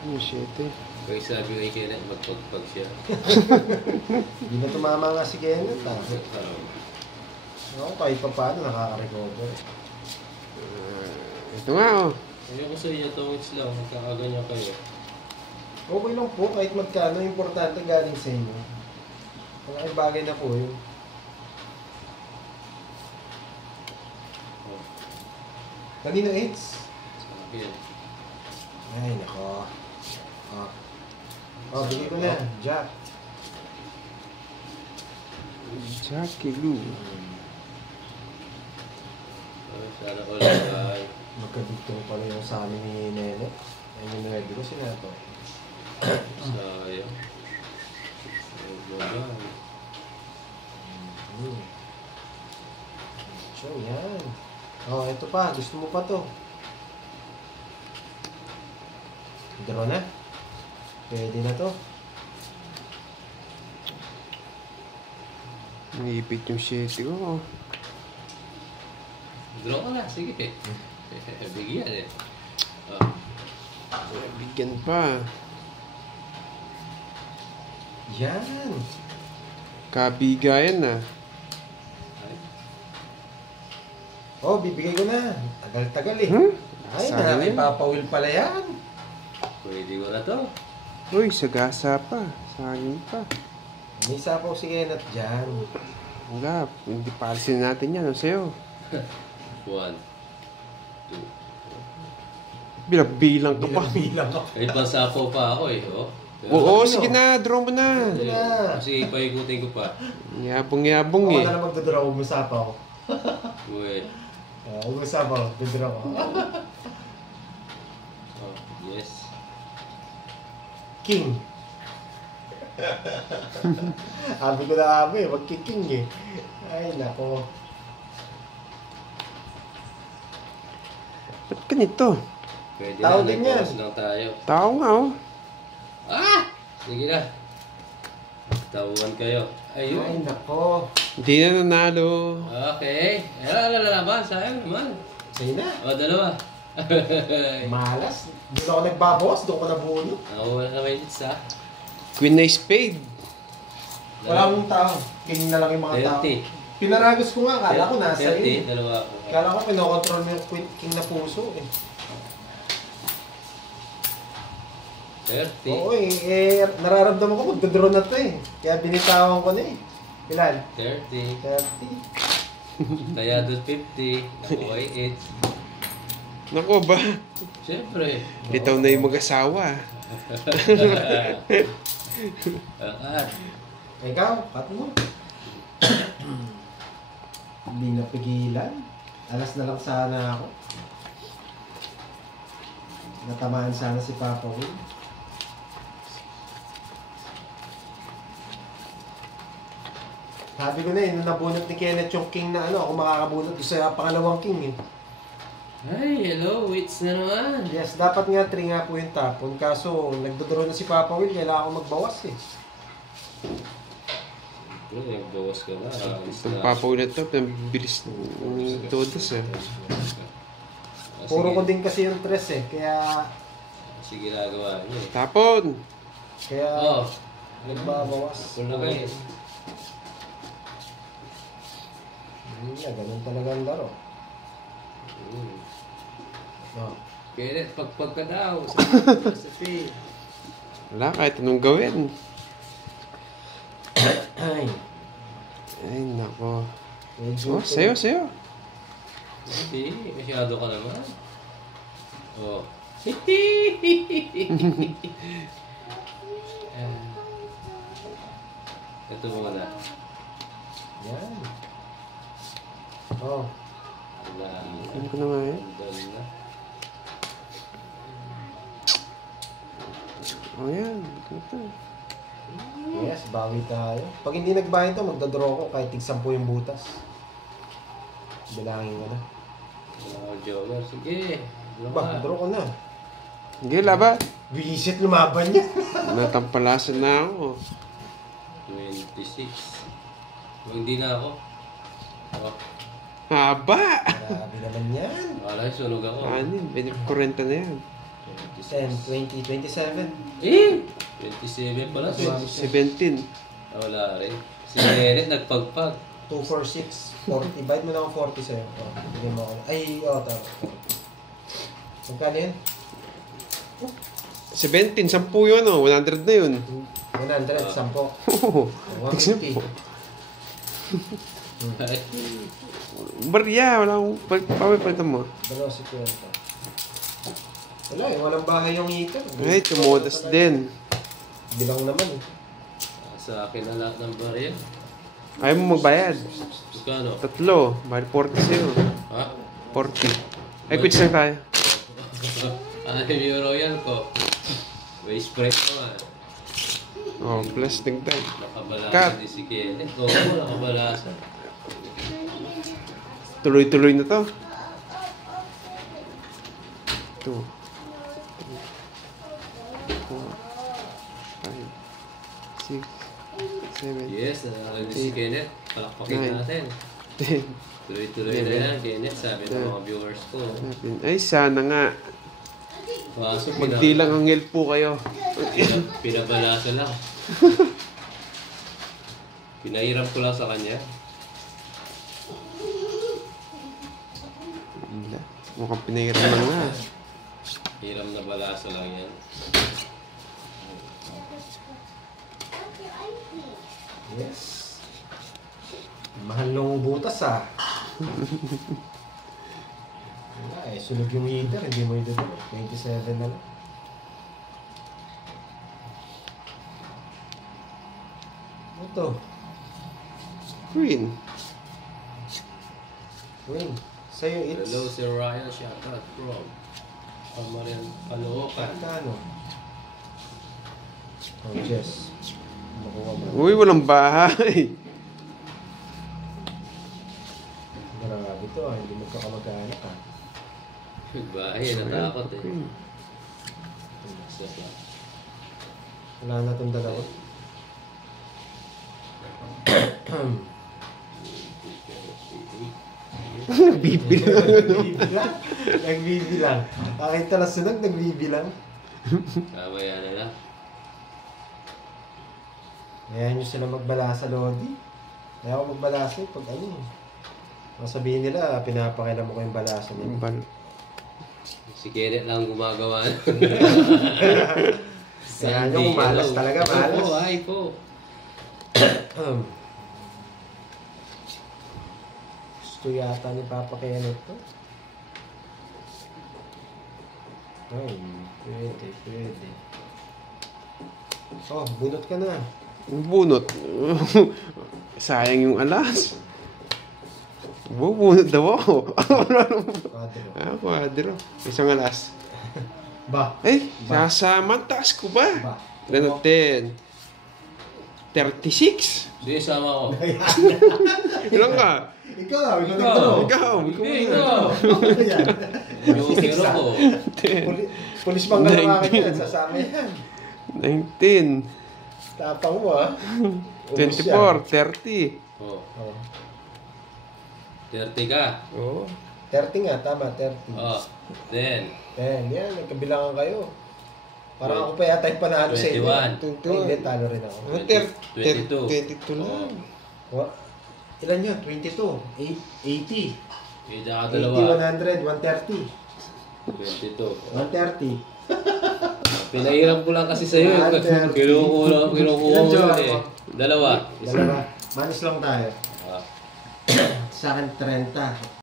Oh, 7. Kaya sabi kay Kenneth, magpagpag siya. Hindi na tumama nga si Kenneth ah. Ako kahit pa paano nakaka-recover. Ito nga oh. Ayoko sa inyo, tongits lang. Magkakaganyan kayo. Okay lang po, kahit magkano, importante galing sa inyo. Malaking bagay na po yun. Kanino 8? Sa akin. Ay, nako. Bigay ko na. Jack. Jackie Lou. Sana all ay. Magkadugtong pala yung sa amin ni Nene. Ayun yung nagdi ko sinato. Sayang. So, yan. Oh, ito pa. Gusto mo pa to. Draw na. Pwede na to. Naipit yung 7 ko. Draw ka na, sige. Bigyan eh. Bigyan pa. Yan. Kabigayan na. Oh, bibigay ko na. Tagal-tagal eh. Ay, Sayang. nakakipapawil pala yan. Pwede ko na to. Uy, sagasa pa. Saging pa. May sapaw si Kenneth dyan. Wala, hindi palisin natin yan. Ano sa'yo? 1, 2. Bilang ka pa. Bilang ako. Eh, pansapo pa ako eh. Oh. Oo, sige na. Draw mo na. Sige na. Sige, paikutin ko pa. Yabong-yabong Ako eh. na lang magdodraw. Huwag mo sapaw. Wait. Huwag mo sapaw. Dodraw ko. Oh, yes. King. Abi ko na abi. Wag king eh. Ay, nako. Ba't ganito? Pwede Tao na, din yan. nag-pause lang tayo. Tao nga oh. Ah! Sige na. Tauhan kayo. Ay, Ayun. nako. Hindi na nanalo. Okay. Lalalaban. Sayang naman. Sige na. O, dalawa. Malas. Doon ako nagbabawas. Doon ko nabunod. Nakuha na may hits ha. Queen na spade. Wala akong tao. King na lang yung mga tao. 30. Pinaragos ko nga. Kala ko nasa 30, iyo. dalawa. Kala ko pinokontrol mo yung king na puso eh. 30. Oo eh, nararamdaman ko magdodraw na to eh. Kaya binitawan ko na eh. Ilan? 30. 30. Kaya doon 50. Nakuha yung 8. Nako ba? Siyempre. Litaw na yung mag-asawa. Ikaw, cut mo. Hindi napigilan. Alas na lang sana ako. Natamaan sana si Papa Will. Sabi ko na eh, nung nabunot ni Kenneth yung king na ano, ako makakabunot sa pangalawang king eh. Ay, hello. Wits na naman. Yes, dapat nga 3 nga po yung tapon. Kaso, nagdodraw na si Papa Will, kailangan ko magbawas eh. Bro, nagbawas ka na. Pagpapaulat to, bilis ng todos eh. Puro ko din kasi yung tres eh, kaya... Sige, ginagawa niyo eh. Tapon! Kaya... Oh. Nagbabawas. Full na kayo. Ganun talaga ang laro. Oh. Kenneth, pagpag ka daw. Sa pay. Wala, kahit anong gawin. Ay. Ay, nako. Medyo Oh, sayo, sayo. Hindi, masyado ka naman. Oh. Ito mo na. Yan. Oh. Wala. Ano ko na nga eh? Andal na. Oh, yan. Ito. Yes, bawi tayo. Pag hindi nagbawi to, magdadraw ko kahit tig-10 yung butas. Bilangin ko na. Wala, Joker. Sige. Ba, draw ko na. Sige, laban. Visit lumaban niya. Natampalasan na ako. 26. O, hindi na ako. Oh. Haba! Grabe naman yan. Wala, sunog ako. Anin, 40 na yan. 10, 20, 27. Eh! 27 pala. 17. Wala rin. Si Kenneth nagpagpag. 2, 4, 6, 40. Bite mo na akong 40 sa'yo. Oh, bigyan mo ako. Ay, tama. 40. Magkano yun? 17, 10 yun, 100 na yun. 100, 10. Oo. 150. Barya, wala akong palitan mo. Dalawa si Kwenta. Wala eh, walang bahay yung heater. Ay, tumodas din. Bilang naman eh. Sa akin na lahat ng barya. Ayaw mo magbayad. Magkano? 3, bali 40 sa'yo. Ha? 40. Ay, quits lang tayo. Ano yung royal ko? May spray naman. Oh, plus dagdag. Nakabalasa Cut. din si Kenneth. Oo, nakabalasa. Tuloy-tuloy na to. 2, 3, 4, 5, 6, 7, Yes, nanalo din si Kenneth. Palakpakin Nine. natin. 10, Tuloy-tuloy na yan, Kenneth. Sabi ng mga viewers ko. 11. Ay, sana nga. Kaso Magdilang ang help po kayo. pinabalasa lang. Pinahiram ko lang sa kanya. Wala. Mukhang pinahiram lang nga. Hiram na balasa lang yan. Yes. Mahal nung butas ah. Wala eh, sunog yung heater, hindi mo ito 27 na lang. Ito, Green. wing. Sa'yo it's... Hello, Sir Ryan. Shoutout from Amarin, Caloocan. Kano? Oh, Jess. Makuha mo. Uy, walang bahay. Grabe to ah, hindi magkakamag-anak ah. Bahay, natakot eh. Green. Wala na itong dalawa. Bibilang. Nagbibilang. Nagbibilang. Nakita na sunog, nagbibilang. Kamaya na lang. Kaya nyo sila magbalasa, Lodi. Kaya ako magbalasa pag ano eh. Masabihin nila, pinapakilam mo ko yung balasa nila. Si Kenneth lang gumagawa. Kaya nyo malas talaga, malas. Oo, ay po. Gusto yata ni Papa Kenneth to. Ay, pwede. Oh, bunot ka na. Bunot. Sayang yung alas. Bunot daw ako. Kadro. Kwadro. Isang alas. Ba? Ay, Ba? sasama. Taas ko ba? Ba? Ilan 10? 36? Sige, sama ko. Ilan ka? Ikaw. Ikaw. Hindi, ikaw. Yung hero ko. Pulis bang ka naman yan, sasama yan. 19. Tapang mo ah. 24. 30. Oh, Oh. 30 ka. Oo. 30 nga, tama, 30. Oh, then, 10, yan, nagkabilangan kayo. Parang ako pa yata yung panalo sa inyo. 21. Ay, hindi, talo rin ako. 22 lang. What? Ilan yun? 22. 80. yung tsaka 80, dalawa. 100, 130. 22. 130. Pinahiram ko lang kasi sa'yo. Kinukuha mo yun eh. Dalawa. Dalawa. Manis lang tayo. Ah. Sa akin, 30.